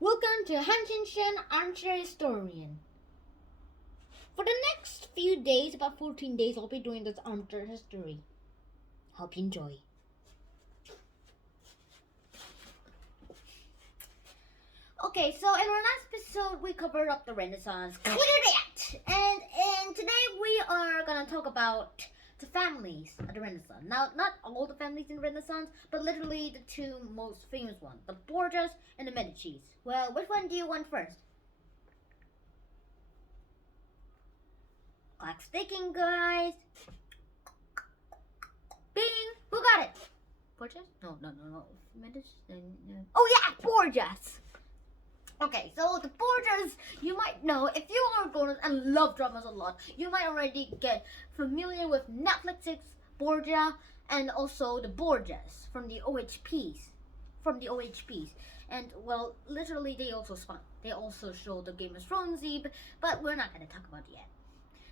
Welcome to HansionSean Armchair Historian. For the next few days, about 14 days, I'll be doing this armchair history. Hope you enjoy. Okay, so in our last episode, we covered up the Renaissance. Clear that! And today we are going to talk about the families of the Renaissance. Now, not all the families in the Renaissance, but literally the two most famous ones, the Borgias and the Medicis. Well, which one do you want first? Clock's ticking, guys. Bing! Who got it? Borgias? No. Medici? Oh yeah, Borgias! Okay, so the Borgias, you might know, if you are grown and love dramas a lot, you might already get familiar with Netflix's Borgia and also the Borgias from the OHPs. And well, literally they also show the Game of Thrones, but we're not going to talk about it yet.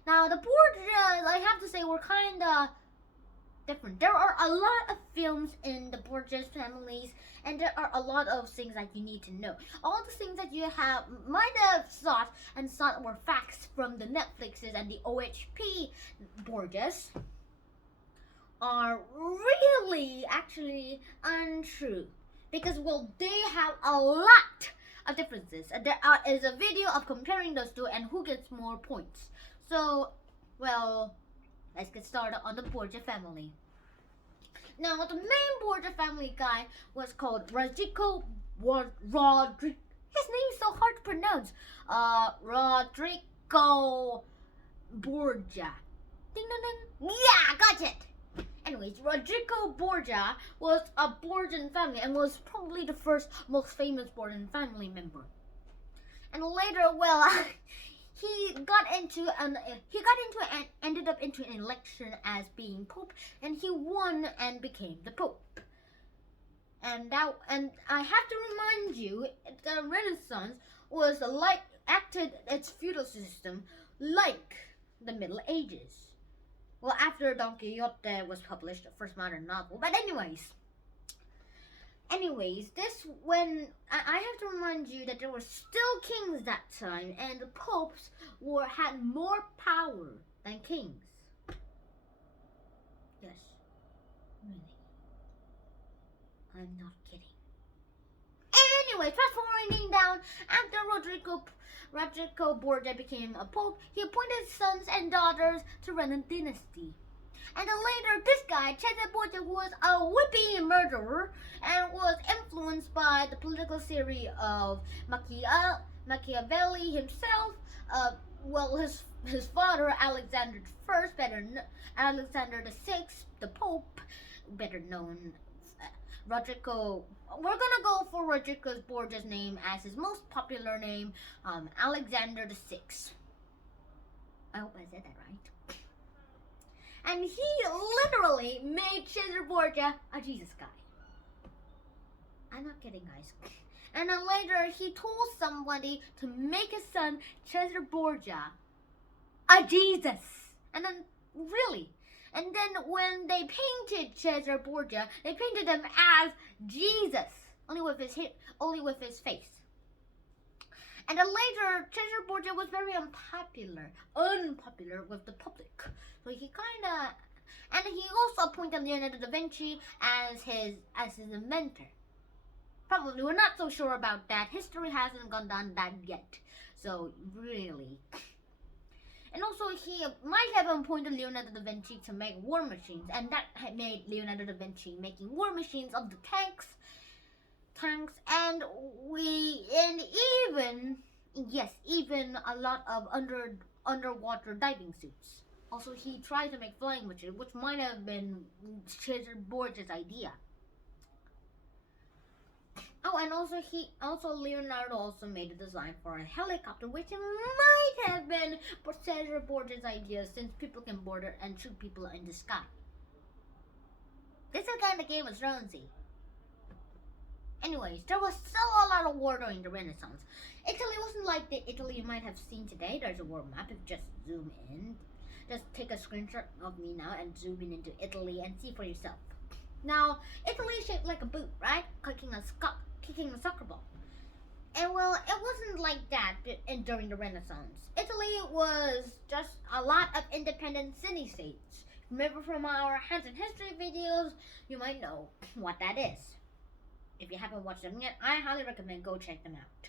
Now the Borgias, I have to say, were kind of different. There are a lot of films in the Borgias families, and there are a lot of things that you need to know. All the things that you might have thought were facts from the Netflixes and the OHP Borgias are really actually untrue, because well, they have a lot of differences. There is a video of comparing those two and who gets more points. So well, let's get started on the Borgia family. Now, the main Borgia family guy was called Rodrigo. His name is so hard to pronounce. Rodrigo Borgia. Ding ding ding. Yeah, got it. Anyways, Rodrigo Borgia was a Borgian family and was probably the first most famous Borgian family member. And later, well, he ended up into an election as being Pope, and he won and became the Pope. And I have to remind you, the Renaissance was acted its feudal system like the Middle Ages. Well, after Don Quixote was published, the first modern novel. But anyways, when I have to remind you that there were still kings that time, and the popes had more power than kings. Yes, really. I'm not kidding. Anyway, fast forwarding down, after Rodrigo Borgia became a pope, he appointed sons and daughters to run a dynasty. And then later, this guy, Cesare Borgia, was a would-be murderer and was influenced by the political theory of Machiavelli himself. His father, Alexander VI, the Pope, better known Rodrigo. We're gonna go for Rodrigo Borgia's name as his most popular name, Alexander VI. I hope I said that right. And he literally made Cesare Borgia a Jesus guy. I'm not kidding, guys. And then later, he told somebody to make his son, Cesare Borgia, a Jesus. And then, really. And then when they painted Cesare Borgia, they painted him as Jesus, only with his face. And then later, Cesare Borgia was very unpopular with the public. So and he also appointed Leonardo da Vinci as his inventor. Probably, we're not so sure about that. History hasn't gone down that yet. So really. And also, he might have appointed Leonardo da Vinci to make war machines, and that had made Leonardo da Vinci making war machines of the tanks, and even a lot of underwater diving suits. Also, he tried to make flying machines, which might have been Cesare Borgia's idea. Oh, and Leonardo also made a design for a helicopter, which might have been Cesare Borgia's idea, since people can board and shoot people in the sky. This is kind of Game of Thronesy. Anyways, there was still a lot of war during the Renaissance. Italy wasn't like the Italy you might have seen today. There's a world map. If you just zoom in, just take a screenshot of me now and zoom in into Italy and see for yourself. Now, Italy is shaped like a boot, right? Kicking a soccer ball. And well, it wasn't like that during the Renaissance. Italy was just a lot of independent city-states. Remember from our HanSean history videos, you might know what that is. If you haven't watched them yet, I highly recommend go check them out.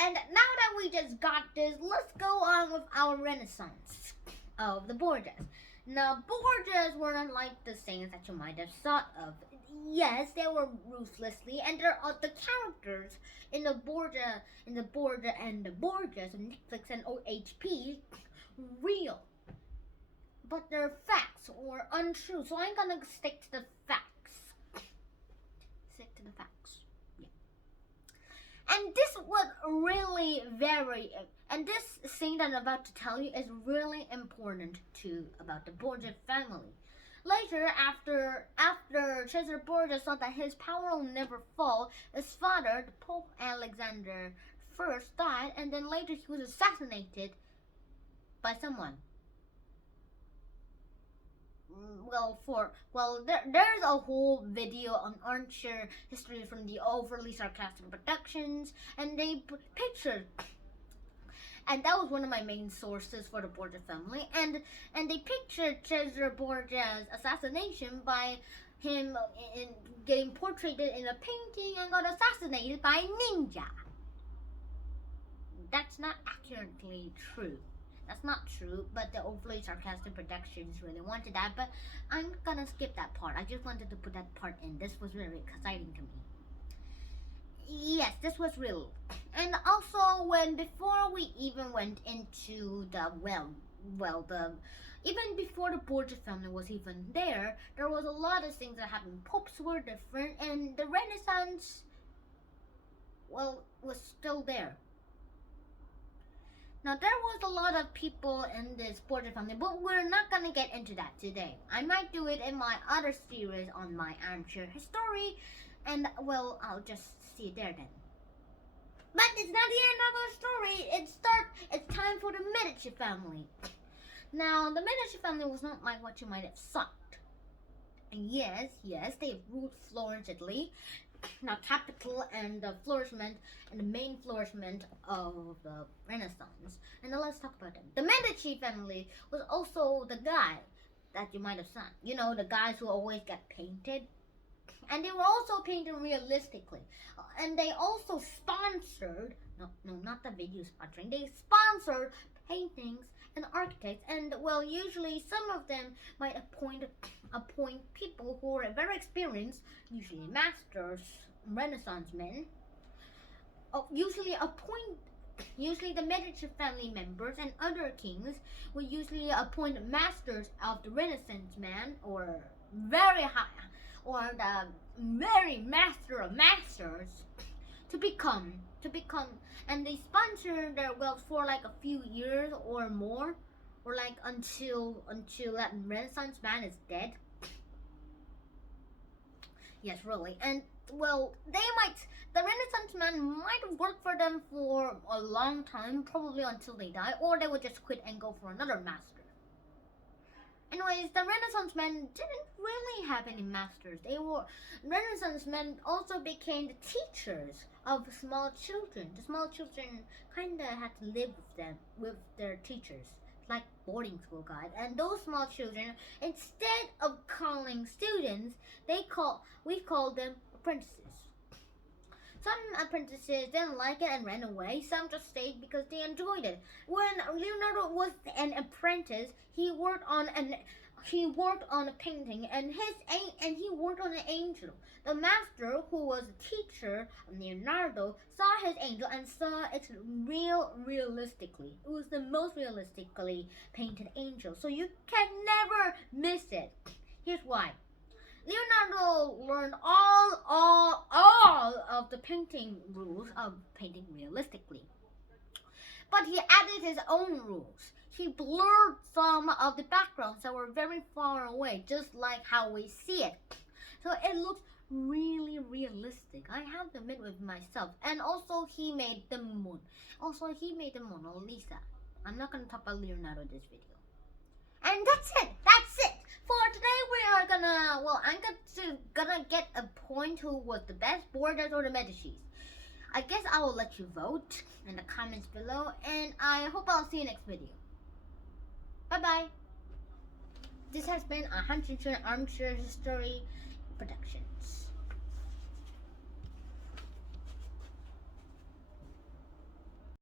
And now that we just got this, let's go on with our Renaissance of the Borgias. Now, Borgias were not like the saints that you might have thought of. Yes, they were ruthlessly, and there are the characters in the Borgia and the Borgias on Netflix and OHP real, but they're facts or untrue. So I'm gonna stick to the facts. Stick to the facts. Yeah. And this was really and this scene that I'm about to tell you is really important about the Borgia family. Later, after Cesare Borgia saw that his power will never fall, his father, the Pope Alexander I, died, and then later he was assassinated by someone. There's a whole video on Archer history from the overly sarcastic productions, and they pictured. And that was one of my main sources for the Borgia family. And they pictured Cesare Borgia's assassination by him getting portrayed in a painting and got assassinated by a ninja. That's not accurately true. That's not true, but the overly sarcastic productions really wanted that. But I'm gonna skip that part. I just wanted to put that part in. This was very exciting to me. Yes, this was real. And also, before we even went into even before the Borgia family was even there was a lot of things that happened. Popes were different, and the Renaissance, was still there. Now, there was a lot of people in this Borgia family, but we're not gonna get into that today. I might do it in my other series on my armchair history, and I'll just see it there then. But it's not the end of our story. It's time for the Medici family. Now, the Medici family was not like what you might have thought. And yes, they ruled Florence, Italy. Now, capital and the main flourishment of the Renaissance. And now let's talk about them. The Medici family was also the guy that you might have seen. You know, the guys who always get painted. And they were also painted realistically. And they also sponsored, no, not the video sponsoring, they sponsored paintings and architects. And usually some of them might appoint people who are very experienced, usually masters, Renaissance men. Usually the Medici family members and other kings would usually appoint masters of the Renaissance man, or very high, or the very master of masters to become, and they sponsor their wealth for like a few years or more, or like until that Renaissance man is dead. Yes, really. And the Renaissance man might work for them for a long time, probably until they die, or they would just quit and go for another master. Anyways, the Renaissance men didn't really have any masters. Renaissance men also became the teachers of small children. The small children kinda had to live with their teachers, like boarding school guys. And those small children, instead of calling students, we called them apprentices. Some apprentices didn't like it and ran away. Some just stayed because they enjoyed it. When Leonardo was an apprentice, he worked on a painting, and he worked on an angel. The master, who was a teacher of Leonardo, saw his angel and saw it realistically. It was the most realistically painted angel, so you can never miss it. Here's why. Leonardo learned all of the painting rules of painting realistically. But he added his own rules. He blurred some of the backgrounds that were very far away, just like how we see it. So it looks really realistic. I have to admit with myself. And also he made the moon. Also he made the Mona Lisa. I'm not going to talk about Leonardo this video. And that's it. For today we are gonna, well, gonna get a point who was the best, Borgias or the Medicis. I guess I will let you vote in the comments below, and I hope I'll see you next video. Bye bye. This has been a HansionSean Armchair History Productions.